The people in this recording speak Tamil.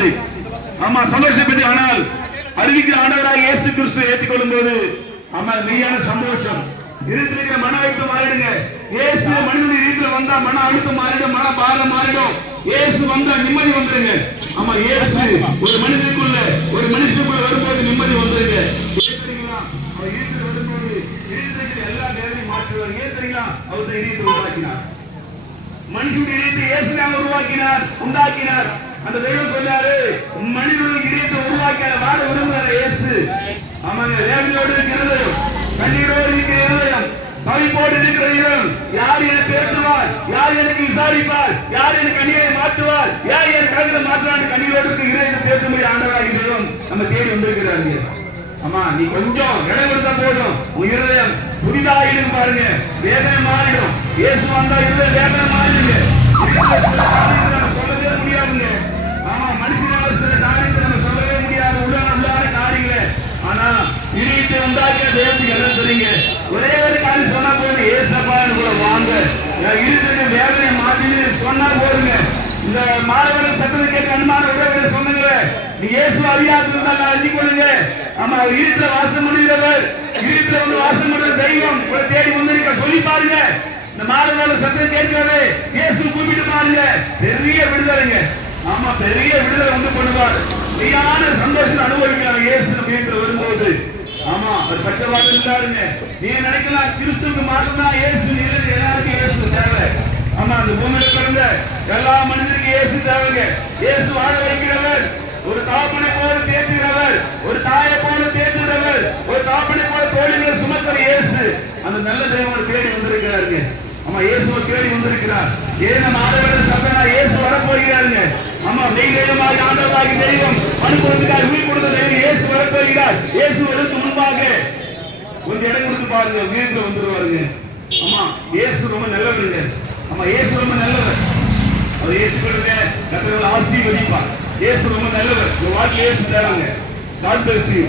கிடையாது. ஆமா, சந்தோஷப்பட்டு ஆனால் அறிவிக்கிற ஆண்டவராக இயேசு கிறிஸ்துவை ஏற்றுக்கொள்ளும் போது ஆமா மெய்யான சந்தோஷம். இருக்கிற மன அழுத்தம் மாறிடுங்க. இயேசு மனிதனுடைய வீட்டுல வந்தா மன அழுத்தம் மாறிடும், மன பாரம் மாறிடும். இயேசு வந்தா நிம்மதி வந்துருங்க. ஆமா, இயேசு ஒரு மனிதனுக்குள்ள ஒரு மனுஷனுக்குள்ள வரும்போது நிம்மதி வந்துருங்க. அவர் வீட்டுல வரும்போது எல்லா நேரத்தையும் மாற்றுவார். ஏன் தெரியுங்களா? அவர் தான் இதயத்தை உருவாக்கினார். மனுஷனுடைய இதயத்தை இயேசுதான் உருவாக்கினார், உண்டாக்கினார். அந்த தெய்வம் சொன்னாரு, மனிதனுடைய இதயத்தை உருவாக்க வாழ விரும்புகிறார் இயேசு. ஆமாங்க, வேதனையோடு இருக்கிறது, கண்ணீரோடு இருக்கிற இதயம், தவிப்போடு இருக்கிற இதயம். யார் எனக்கு பேசுவார், யார் எனக்கு விசாரிப்பார், யார் எனக்கு கண்ணீரை மாற்றுவார், யார் என் கழுதை மாற்றாண்டு கண்ணீரோடு இருக்கிற இதயத்தை பேச முடிய ஆண்டவராகிய தெய்வம் நம்ம தேடி வந்திருக்கிறாங்க. ஆமா, நீ கொஞ்சம் இடம் கொடுத்தா போதும், உன் இருதயம் புதிதாயிடும். பாருங்க, வேதனை மாறிடும். இயேசு வந்தா இருதயம் வேதனை மாறிடுங்க. நம்ம சொல்லவே முடியாதுங்க. ஆமா, மனுஷனால சில காரியத்தை நம்ம சொல்லவே முடியாது, உள்ளான காரியங்களை. ஆனா இதயத்தை உண்டாக்கிய தேவனுக்கு எல்லாம் தெரியுங்க. ஒரே ஒரு காரியம் சொன்னா போதும், ஏசப்பான்னு கூட வாங்க, இருக்கிற வேதனை மாற்றின்னு சொன்னா போதுங்க. இந்த மாணவர்கள் சத்தத்தை கேட்டு அனுமான உறவுகளை சொன்னீங்க, நீ இயேசு அறியாது இருந்தால் எழுதி கொள்ளுங்க. ஆமா, இருட்டுல வாசம் பண்ணுகிறவர், இருட்டுல வந்து வாசம் பண்ணுற தெய்வம் ஒரு தேடி வந்திருக்க சொல்லி பாருங்க. இந்த மாணவர்கள் சத்தத்தை கேட்கிறது இயேசு கூப்பிட்டு பாருங்க, பெரிய விடுதலைங்க. ஆமா, பெரிய விடுதலை வந்து பண்ணுவார். சரியான சந்தோஷம் அனுபவிக்கிறாங்க இயேசு வீட்டில் வரும்போது. ஆமா, ஒரு பட்சபாதம் இல்லாருங்க. நீங்க நினைக்கலாம் கிறிஸ்துவுக்கு மாத்திரம் இயேசு, எல்லாருக்கும் இயேசு தேவை. ஆமா, அந்த பூமியில பிறந்த எல்லா மனிதனுக்கும் இயேசு தேவைங்க. இயேசு வாழ வைக்கிறவர், ஒரு தாப்பனை போல தேற்றுகிறவர், ஒரு தாயை போல தேற்றுகிறவர், ஒரு தாப்பனை போல தோழிகளை சுமக்கிற இயேசு. அந்த நல்ல தெய்வம் தேடி வந்திருக்கிறாருங்க. ஆமா, இயேசுவை தேடி வந்திருக்கிறார். ஏன் நம்ம ஆண்டவரின் சபையா இயேசு வரப்போகிறாருங்க. ஆமா, தெய்வமாக ஆண்டவராகிய தெய்வம் மனுக்குலத்துக்காக உயிர் கொடுத்த தெய்வம் இயேசு வரப்போகிறார். இயேசு வருவதற்கு முன்பாக கொஞ்சம் இடம் கொடுத்து பாருங்க, வீட்டுல வந்துருவாருங்க. ஆமா, இயேசு ரொம்ப நல்லவருங்க. ஆமா, இயேசு ரொம்ப நல்லவர். அவர் ஏற்றுக்கொள்ளுங்க, கர்த்தர் ஆசீர்வதிப்பார். இயேசு ரொம்ப நல்லவர். உங்க வாழ்க்கை இயேசு தேவைங்க. God bless you.